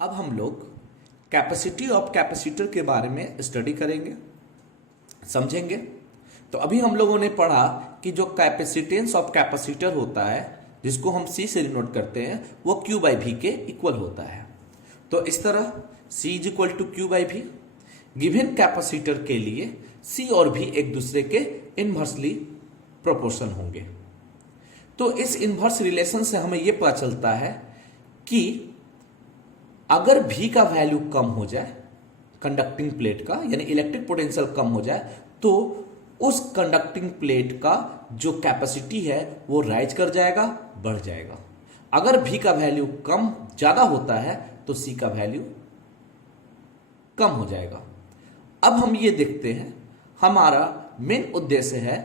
अब हम लोग कैपेसिटी ऑफ कैपेसिटर के बारे में स्टडी करेंगे, समझेंगे। तो अभी हम लोगों ने पढ़ा कि जो कैपेसिटेंस ऑफ कैपेसिटर होता है, जिसको हम C से डिनोट करते हैं, वो Q बाई V के इक्वल होता है। तो इस तरह C is equal to Q by V। Given capacitor के लिए C और V एक दूसरे के इनवर्सली प्रोपोर्शन होंगे। तो इस इनवर्स रिलेशन से हमें यह पता चलता है कि अगर V का वैल्यू कम हो जाए, कंडक्टिंग प्लेट का यानी इलेक्ट्रिक पोटेंशियल कम हो जाए, तो उस कंडक्टिंग प्लेट का जो कैपेसिटी है वो राइज कर जाएगा, बढ़ जाएगा। अगर V का वैल्यू कम ज्यादा होता है तो C का वैल्यू कम हो जाएगा। अब हम ये देखते हैं, हमारा मेन उद्देश्य है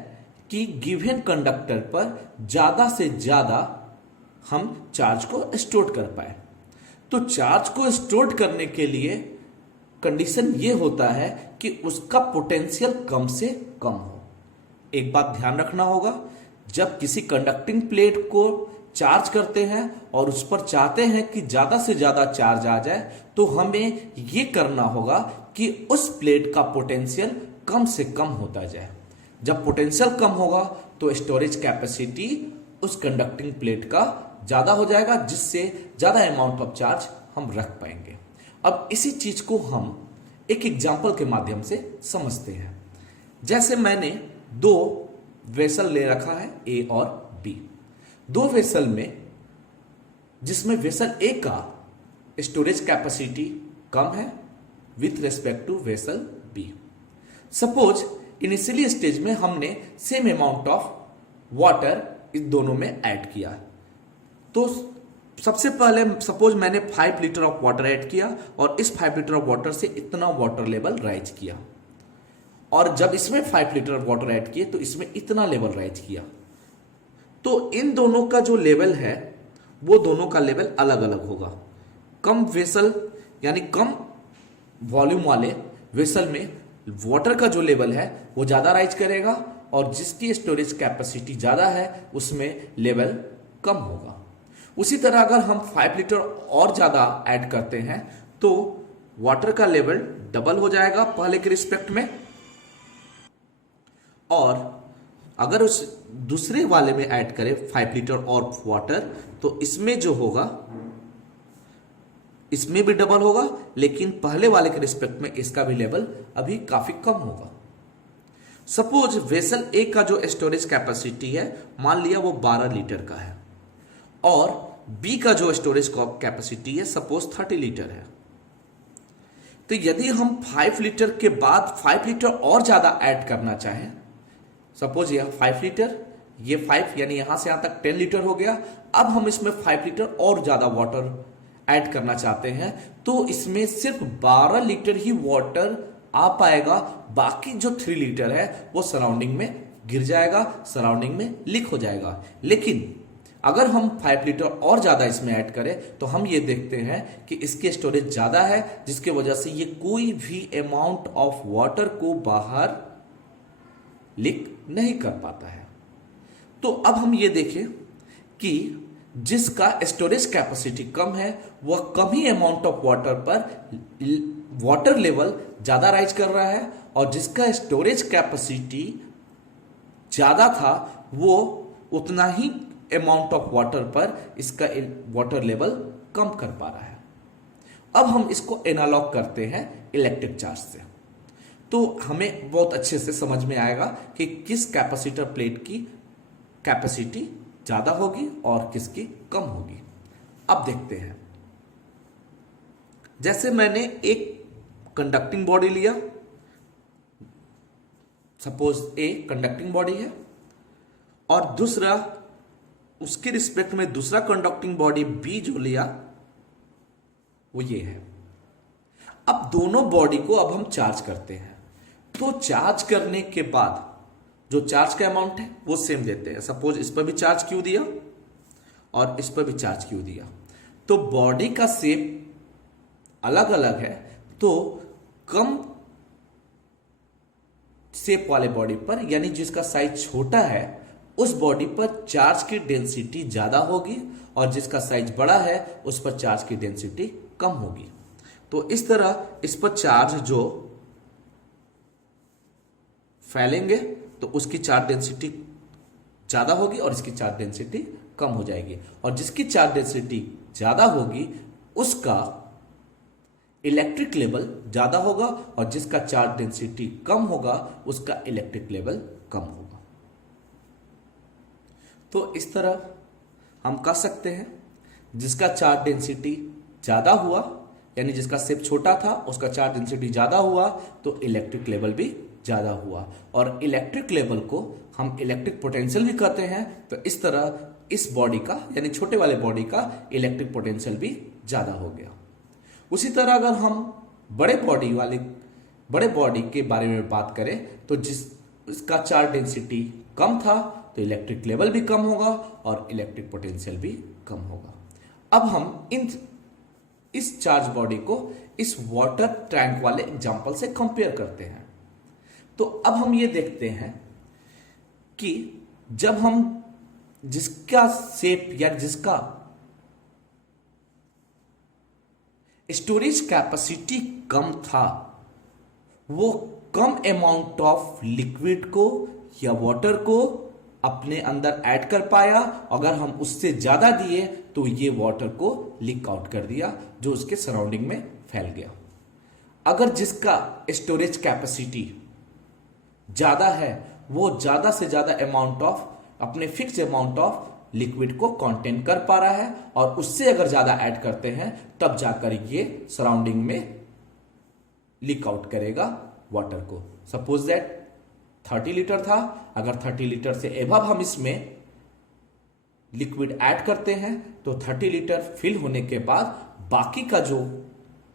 कि गिवन कंडक्टर पर ज्यादा से ज्यादा हम चार्ज को स्टोर कर पाए। तो चार्ज को स्टोर करने के लिए कंडीशन ये होता है कि उसका पोटेंशियल कम से कम हो। एक बात ध्यान रखना होगा, जब किसी कंडक्टिंग प्लेट को चार्ज करते हैं और उस पर चाहते हैं कि ज्यादा से ज्यादा चार्ज आ जाए, तो हमें यह करना होगा कि उस प्लेट का पोटेंशियल कम से कम होता जाए। जब पोटेंशियल कम होगा तो स्टोरेज कैपेसिटी उस कंडक्टिंग प्लेट का ज्यादा हो जाएगा, जिससे ज्यादा अमाउंट ऑफ चार्ज हम रख पाएंगे। अब इसी चीज को हम एक एग्जांपल के माध्यम से समझते हैं। जैसे मैंने दो वेसल ले रखा है, ए और बी। दो वेसल में, जिसमें वेसल ए का स्टोरेज कैपेसिटी कम है with respect to vessel B. Suppose initially stage में हमने सेम अमाउंट ऑफ वाटर इस दोनों में ऐड किया। तो सबसे पहले सपोज मैंने 5 लीटर ऑफ वाटर ऐड किया और इस 5 लीटर ऑफ वाटर से इतना वाटर लेवल राइज किया, और जब इसमें 5 लीटर ऑफ वाटर ऐड किए तो इसमें इतना लेवल राइज किया। तो इन दोनों का जो लेवल है वो दोनों का लेवल अलग अलग होगा। कम वेसल यानी कम वॉल्यूम वाले वेसल में वाटर का जो लेवल है वो ज्यादा राइज करेगा, और जिसकी स्टोरेज कैपेसिटी ज्यादा है उसमें लेवल कम होगा। उसी तरह अगर हम 5 लीटर और ज्यादा ऐड करते हैं तो वाटर का लेवल डबल हो जाएगा पहले के रिस्पेक्ट में, और अगर उस दूसरे वाले में ऐड करें 5 लीटर और वाटर, तो इसमें जो होगा इसमें भी डबल होगा, लेकिन पहले वाले के रिस्पेक्ट में इसका भी लेवल अभी काफी कम होगा। सपोज वेसल ए का जो स्टोरेज कैपेसिटी है, मान लिया वो 12 लीटर का है, और बी का जो स्टोरेज कैपेसिटी है सपोज 30 लीटर है। तो यदि हम 5 लीटर के बाद 5 लीटर और ज्यादा ऐड करना चाहें, सपोज यह 5 लीटर, ये 5 यानी यहां से यहां तक 10 लीटर हो गया। अब हम इसमें 5 लीटर और ज्यादा वाटर ऐड करना चाहते हैं, तो इसमें सिर्फ 12 लीटर ही वाटर आ पाएगा, बाकी जो 3 लीटर है वो सराउंडिंग में गिर जाएगा, सराउंडिंग में लीक हो जाएगा। लेकिन अगर हम 5 लीटर और ज्यादा इसमें ऐड करें तो हम ये देखते हैं कि इसकी स्टोरेज ज्यादा है, जिसकी वजह से ये कोई भी अमाउंट ऑफ वाटर को बाहर लीक नहीं कर पाता है। तो अब हम ये देखें कि जिसका स्टोरेज कैपेसिटी कम है वह कम ही अमाउंट ऑफ वाटर पर वाटर लेवल ज्यादा राइज कर रहा है, और जिसका स्टोरेज कैपेसिटी ज्यादा था वो उतना ही अमाउंट ऑफ वाटर पर इसका वाटर लेवल कम कर पा रहा है। अब हम इसको एनालॉग करते हैं इलेक्ट्रिक चार्ज से, तो हमें बहुत अच्छे से समझ में आएगा कि किस कैपेसिटर प्लेट की कैपेसिटी ज्यादा होगी और किसकी कम होगी। अब देखते हैं, जैसे मैंने एक कंडक्टिंग बॉडी लिया, सपोज ए कंडक्टिंग बॉडी है, और दूसरा उसके रिस्पेक्ट में दूसरा कंडक्टिंग बॉडी बी जो लिया वो ये है। अब दोनों बॉडी को अब हम चार्ज करते हैं, तो चार्ज करने के बाद जो चार्ज का अमाउंट है वो सेम देते हैं। सपोज इस पर भी चार्ज क्यू दिया और इस पर भी चार्ज क्यू दिया, तो बॉडी का शेप अलग अलग है, तो कम शेप वाले बॉडी पर यानी जिसका साइज छोटा है उस बॉडी पर चार्ज की डेंसिटी ज्यादा होगी, और जिसका साइज बड़ा है उस पर चार्ज की डेंसिटी कम होगी। तो इस तरह इस पर चार्ज जो फैलेंगे तो उसकी चार्ज डेंसिटी ज्यादा होगी और इसकी चार्ज डेंसिटी कम हो जाएगी, और जिसकी चार्ज डेंसिटी ज्यादा होगी उसका इलेक्ट्रिक लेवल ज्यादा होगा, और जिसका चार्ज डेंसिटी कम होगा उसका इलेक्ट्रिक लेवल कम होगा। तो इस तरह हम कह सकते हैं जिसका चार्ज डेंसिटी ज्यादा हुआ, यानी जिसका शेप छोटा था उसका चार्ज डेंसिटी ज्यादा हुआ, तो इलेक्ट्रिक लेवल भी ज्यादा हुआ। और इलेक्ट्रिक लेवल को हम इलेक्ट्रिक पोटेंशियल भी कहते हैं। तो इस तरह इस बॉडी का, यानी छोटे वाले बॉडी का इलेक्ट्रिक पोटेंशियल भी ज्यादा हो गया। उसी तरह अगर हम बड़े बॉडी के बारे में बात करें तो इसका चार्ज डेंसिटी कम था तो इलेक्ट्रिक लेवल भी कम होगा और इलेक्ट्रिक पोटेंशियल भी कम होगा। अब हम इस चार्ज बॉडी को इस वाटर टैंक वाले एग्जांपल से कंपेयर करते हैं। तो अब हम ये देखते हैं कि जब हम जिसका शेप या जिसका स्टोरेज कैपेसिटी कम था वो कम अमाउंट ऑफ लिक्विड को या वाटर को अपने अंदर ऐड कर पाया। अगर हम उससे ज्यादा दिए तो ये वाटर को लीक आउट कर दिया जो उसके सराउंडिंग में फैल गया। अगर जिसका स्टोरेज कैपेसिटी ज्यादा है वो ज्यादा से ज्यादा अमाउंट ऑफ अपने फिक्स अमाउंट ऑफ लिक्विड को कंटेन कर पा रहा है और उससे अगर ज्यादा ऐड करते हैं तब जाकर ये सराउंडिंग में लीक आउट करेगा वाटर को। सपोज दैट 30 लीटर था, अगर 30 लीटर से एबव हम इसमें लिक्विड ऐड करते हैं तो 30 लीटर फिल होने के बाद बाकी का जो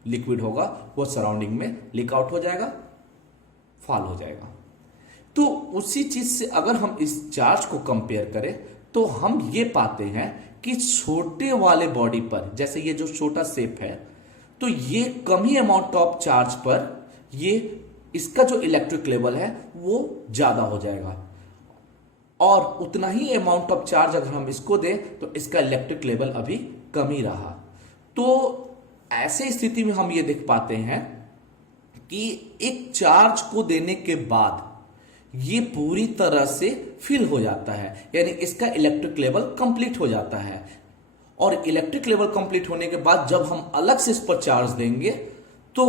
लिक्विड होगा वो सराउंडिंग में लीक आउट हो जाएगा, फॉल हो जाएगा। तो उसी चीज से अगर हम इस चार्ज को कंपेयर करें तो हम ये पाते हैं कि छोटे वाले बॉडी पर, जैसे ये जो छोटा शेप है, तो ये कम ही अमाउंट ऑफ चार्ज पर ये इसका जो इलेक्ट्रिक लेवल है वो ज्यादा हो जाएगा, और उतना ही अमाउंट ऑफ चार्ज अगर हम इसको दें तो इसका इलेक्ट्रिक लेवल अभी कम ही रहा। तो ऐसे स्थिति में हम ये देख पाते हैं कि एक चार्ज को देने के बाद ये पूरी तरह से फिल हो जाता है, यानी इसका इलेक्ट्रिक लेवल कंप्लीट हो जाता है। और इलेक्ट्रिक लेवल कंप्लीट होने के बाद जब हम अलग से इस पर चार्ज देंगे तो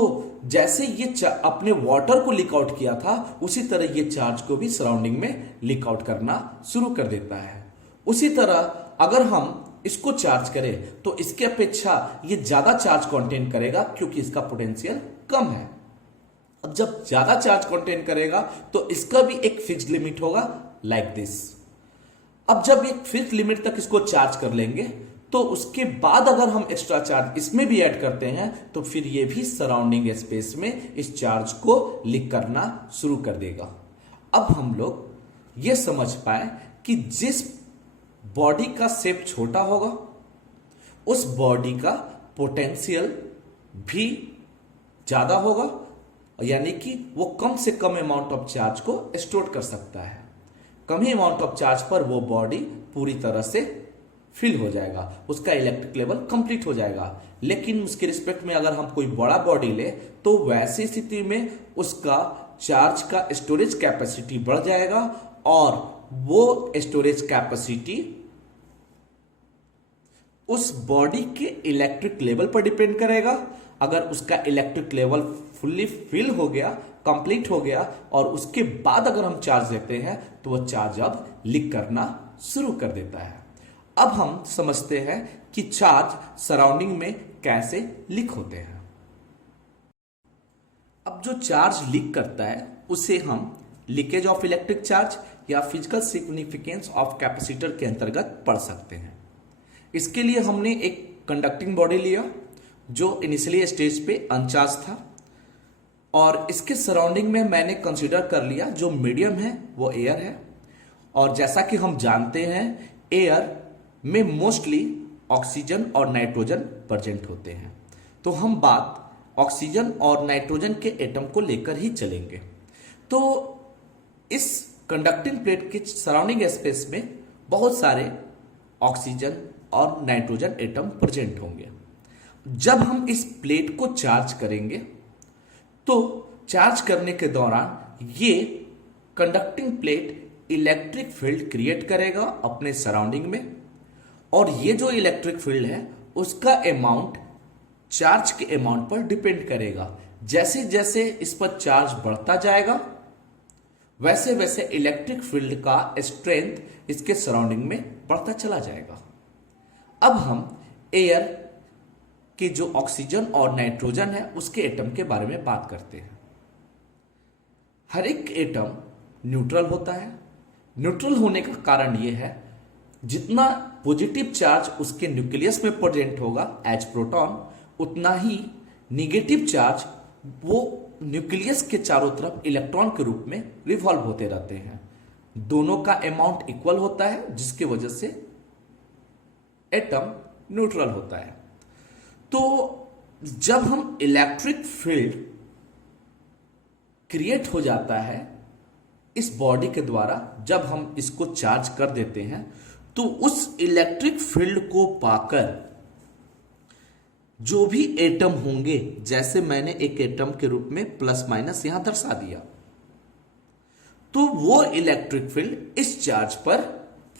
जैसे ये अपने वाटर को लीक आउट किया था उसी तरह ये चार्ज को भी सराउंडिंग में लीक आउट करना शुरू कर देता है। उसी तरह अगर हम इसको चार्ज करें तो इसके अपेक्षा ये ज्यादा चार्ज कंटेन करेगा क्योंकि इसका पोटेंशियल कम है। अब जब ज्यादा चार्ज कंटेन करेगा तो इसका भी एक फिक्स्ड लिमिट होगा लाइक दिस। अब जब एक फिक्स्ड लिमिट तक इसको चार्ज कर लेंगे तो उसके बाद अगर हम एक्स्ट्रा चार्ज इसमें भी ऐड करते हैं तो फिर ये भी सराउंडिंग स्पेस में इस चार्ज को लीक करना शुरू कर देगा। अब हम लोग ये समझ पाए कि जिस बॉडी का शेप छोटा होगा उस बॉडी का पोटेंशियल भी ज्यादा होगा, यानी कि वो कम से कम अमाउंट ऑफ चार्ज को स्टोर कर सकता है। कम ही अमाउंट ऑफ चार्ज पर वो बॉडी पूरी तरह से फिल हो जाएगा, उसका इलेक्ट्रिक लेवल कंप्लीट हो जाएगा। लेकिन उसके रिस्पेक्ट में अगर हम कोई बड़ा बॉडी ले तो वैसी स्थिति में उसका चार्ज का स्टोरेज कैपेसिटी बढ़ जाएगा और वो स्टोरेज कैपेसिटी उस बॉडी के इलेक्ट्रिक लेवल पर डिपेंड करेगा। अगर उसका इलेक्ट्रिक लेवल फुल्ली फिल हो गया, कंप्लीट हो गया और उसके बाद अगर हम चार्ज देते हैं तो वह चार्ज अब लीक करना शुरू कर देता है। अब हम समझते हैं कि चार्ज सराउंडिंग में कैसे लीक होते हैं। अब जो चार्ज लीक करता है उसे हम लीकेज ऑफ इलेक्ट्रिक चार्ज या फिजिकल सिग्निफिकेंस ऑफ कैपेसिटर के अंतर्गत पढ़ सकते हैं। इसके लिए हमने एक कंडक्टिंग बॉडी लिया जो इनिशियली स्टेज पे अनचार्ज था और इसके सराउंडिंग में मैंने कंसीडर कर लिया जो मीडियम है वो एयर है। और जैसा कि हम जानते हैं एयर में मोस्टली ऑक्सीजन और नाइट्रोजन प्रेजेंट होते हैं, तो हम बात ऑक्सीजन और नाइट्रोजन के एटम को लेकर ही चलेंगे। तो इस कंडक्टिंग प्लेट के सराउंडिंग स्पेस में बहुत सारे ऑक्सीजन और नाइट्रोजन एटम प्रेजेंट होंगे। जब हम इस प्लेट को चार्ज करेंगे तो चार्ज करने के दौरान ये conducting plate electric field create करेगा अपने सराउंडिंग में, और ये जो इलेक्ट्रिक फील्ड है उसका अमाउंट चार्ज के अमाउंट पर डिपेंड करेगा। जैसे जैसे इस पर चार्ज बढ़ता जाएगा वैसे वैसे इलेक्ट्रिक फील्ड का स्ट्रेंथ इसके सराउंडिंग में बढ़ता चला जाएगा। अब हम एयर के जो ऑक्सीजन और नाइट्रोजन है उसके एटम के बारे में बात करते हैं। हर एक एटम न्यूट्रल होता है। न्यूट्रल होने का कारण यह है जितना पॉजिटिव चार्ज उसके न्यूक्लियस में प्रेजेंट होगा एज प्रोटॉन, उतना ही निगेटिव चार्ज वो न्यूक्लियस के चारों तरफ इलेक्ट्रॉन के रूप में रिवॉल्व होते रहते हैं। दोनों का अमाउंट इक्वल होता है जिसकी वजह से एटम न्यूट्रल होता है। तो जब हम इलेक्ट्रिक फील्ड क्रिएट हो जाता है इस बॉडी के द्वारा, जब हम इसको चार्ज कर देते हैं तो उस इलेक्ट्रिक फील्ड को पाकर जो भी एटम होंगे, जैसे मैंने एक एटम के रूप में प्लस माइनस यहां दर्शा दिया, तो वो इलेक्ट्रिक फील्ड इस चार्ज पर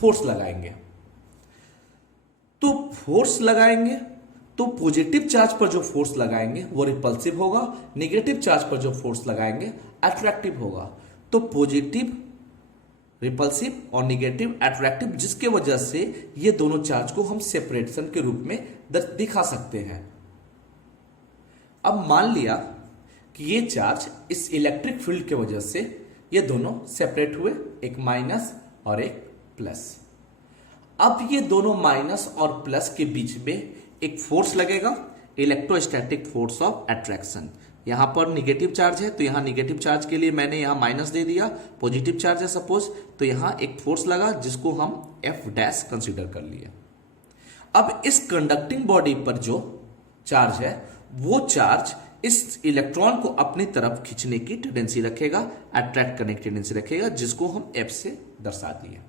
फोर्स लगाएंगे। तो फोर्स लगाएंगे तो पॉजिटिव चार्ज पर जो फोर्स लगाएंगे वो रिपल्सिव होगा, नेगेटिव चार्ज पर जो फोर्स लगाएंगे अट्रैक्टिव होगा। तो पॉजिटिव रिपल्सिव और नेगेटिव अट्रैक्टिव, जिसके वजह से ये दोनों चार्ज को हम सेपरेशन के रूप में दिखा सकते हैं। अब मान लिया कि ये चार्ज इस इलेक्ट्रिक फील्ड के वजह से ये दोनों सेपरेट हुए, एक माइनस और एक प्लस। अब ये दोनों माइनस और प्लस के बीच में एक फोर्स लगेगा, इलेक्ट्रोस्टैटिक फोर्स ऑफ अट्रैक्शन। यहां पर निगेटिव चार्ज है तो यहां निगेटिव चार्ज के लिए मैंने यहां माइनस दे दिया, पॉजिटिव चार्ज है सपोज तो यहां एक फोर्स लगा जिसको हम एफ डैश कंसीडर कर लिए। अब इस कंडक्टिंग बॉडी पर जो चार्ज है वो चार्ज इस इलेक्ट्रॉन को अपनी तरफ खींचने की टेंडेंसी रखेगा, अट्रैक्ट करने की टेंडेंसी रखेगा, जिसको हम एफ से दर्शा दिए।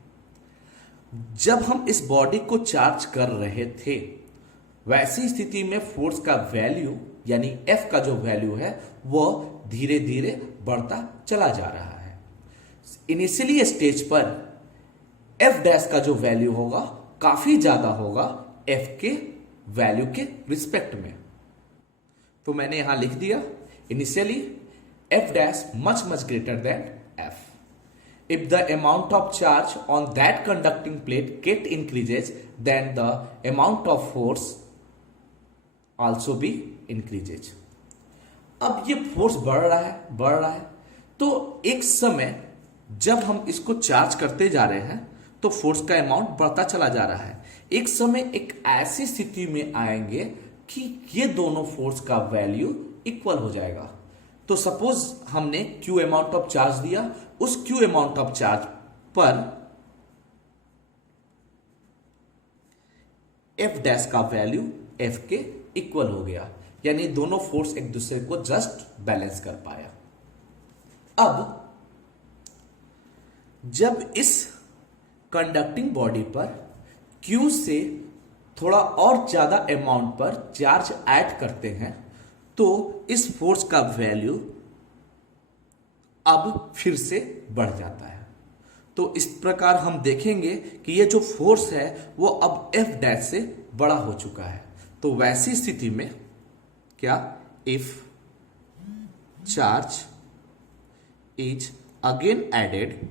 जब हम इस बॉडी को चार्ज कर रहे थे वैसी स्थिति में फोर्स का वैल्यू यानी एफ का जो वैल्यू है वह धीरे धीरे बढ़ता चला जा रहा है। इनिशियली स्टेज पर एफ डैश का जो वैल्यू होगा काफी ज्यादा होगा एफ के वैल्यू के रिस्पेक्ट में। तो मैंने यहां लिख दिया initially F dash much greater than F. If the amount of charge on that conducting plate get increases, then the amount of force also be increases. अब ये फोर्स बढ़ रहा है तो एक समय जब हम इसको चार्ज करते जा रहे हैं तो फोर्स का अमाउंट बढ़ता चला जा रहा है। एक समय एक ऐसी स्थिति में आएंगे कि ये दोनों फोर्स का वैल्यू इक्वल हो जाएगा। तो सपोज हमने Q अमाउंट ऑफ चार्ज दिया, उस Q अमाउंट ऑफ चार्ज पर F डैश का वैल्यू F के इक्वल हो गया, यानी दोनों फोर्स एक दूसरे को जस्ट बैलेंस कर पाया। अब जब इस कंडक्टिंग बॉडी पर Q से थोड़ा और ज्यादा अमाउंट पर चार्ज ऐड करते हैं तो इस फोर्स का वैल्यू अब फिर से बढ़ जाता है। तो इस प्रकार हम देखेंगे कि ये जो फोर्स है वो अब एफ डैश से बड़ा हो चुका है। तो वैसी स्थिति में क्या, if charge is again added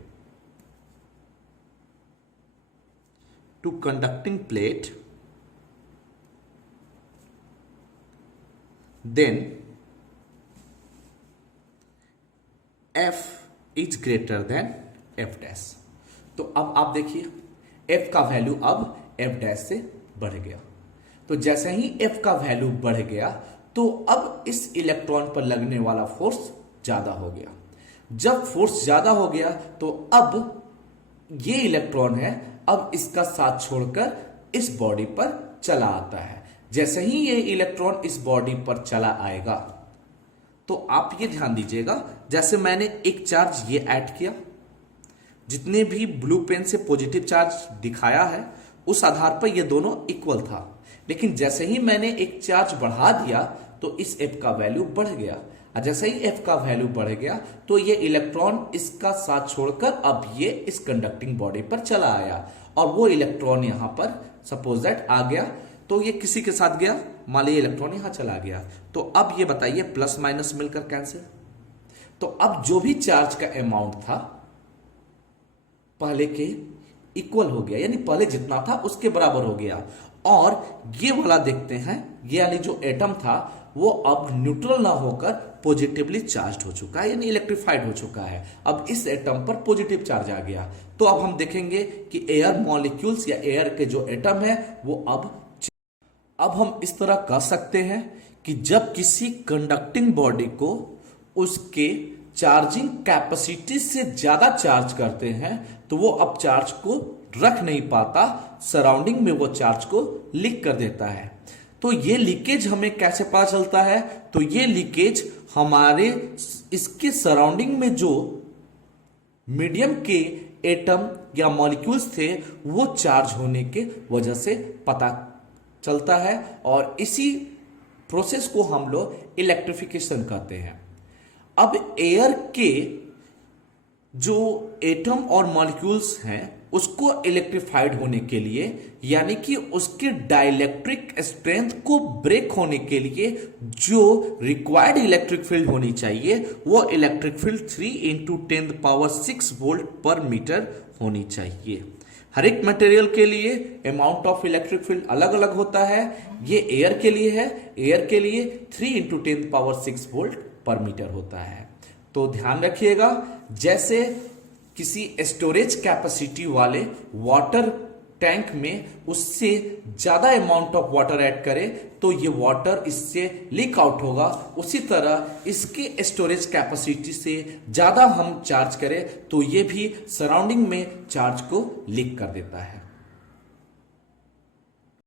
to conducting plate, then f is greater than f dash. तो अब आप देखिए f का वैल्यू अब f डैश से बढ़ गया। तो जैसे ही f का वैल्यू बढ़ गया तो अब इस इलेक्ट्रॉन पर लगने वाला फोर्स ज्यादा हो गया। जब फोर्स ज्यादा हो गया तो अब ये इलेक्ट्रॉन है अब इसका साथ छोड़कर इस बॉडी पर चला आता है। जैसे ही ये इलेक्ट्रॉन इस बॉडी पर चला आएगा तो आप ये ध्यान दीजिएगा, जैसे मैंने एक चार्ज ये ऐड किया, जितने भी ब्लू पेन से पॉजिटिव चार्ज दिखाया है उस आधार पर ये दोनों इक्वल था। लेकिन जैसे ही मैंने एक चार्ज बढ़ा दिया तो इस F का वैल्यू बढ़ गया, और जैसे ही F का वैल्यू बढ़ गया तो ये इलेक्ट्रॉन इसका साथ छोड़कर अब ये इस कंडक्टिंग बॉडी पर चला आया, और वो इलेक्ट्रॉन यहां पर सपोज दैट आ गया, तो ये किसी के साथ गया, मान लीजिए इलेक्ट्रॉन यहां चला गया। तो अब ये बताइए प्लस माइनस मिलकर कैंसिल, तो अब जो भी चार्ज का अमाउंट था पहले के इक्वल हो गया, यानी पहले जितना था उसके बराबर हो गया। और ये वाला देखते हैं, ये वाली जो एटम था वो अब न्यूट्रल ना होकर पॉजिटिवली चार्ज हो चुका है, यानी इलेक्ट्रिफाइड हो चुका है। अब इस एटम पर पॉजिटिव चार्ज आ गया, तो अब हम देखेंगे कि एयर मॉलिक्यूल्स या एयर के जो एटम है वो अब हम इस तरह कह सकते हैं कि जब किसी कंडक्टिंग बॉडी को उसके चार्जिंग कैपेसिटी से ज्यादा चार्ज करते हैं तो वो अब चार्ज को रख नहीं पाता, सराउंडिंग में वो चार्ज को लीक कर देता है। तो ये लीकेज हमें कैसे पता चलता है? तो ये लीकेज हमारे इसके सराउंडिंग में जो मीडियम के एटम या मॉलिक्यूल्स थे वो चार्ज होने के वजह से पता चलता है, और इसी प्रोसेस को हम लोग इलेक्ट्रिफिकेशन कहते हैं। अब एयर के जो एटम और मॉलिक्यूल्स हैं उसको इलेक्ट्रिफाइड होने के लिए, यानी कि उसके डाइलेक्ट्रिक स्ट्रेंथ को ब्रेक होने के लिए जो रिक्वायर्ड इलेक्ट्रिक फील्ड होनी चाहिए वो इलेक्ट्रिक फील्ड 3 × 10⁻⁶ वोल्ट पर मीटर होनी चाहिए। हर एक मटेरियल के लिए अमाउंट ऑफ इलेक्ट्रिक फील्ड अलग अलग होता है। ये एयर के लिए है, एयर के लिए 3 × 10⁻⁶ वोल्ट पर मीटर होता है। तो ध्यान रखिएगा, जैसे किसी स्टोरेज कैपेसिटी वाले वाटर टैंक में उससे ज्यादा अमाउंट ऑफ वाटर ऐड करे तो ये वाटर इससे लीक आउट होगा, उसी तरह इसके स्टोरेज कैपेसिटी से ज्यादा हम चार्ज करें तो ये भी सराउंडिंग में चार्ज को लीक कर देता है।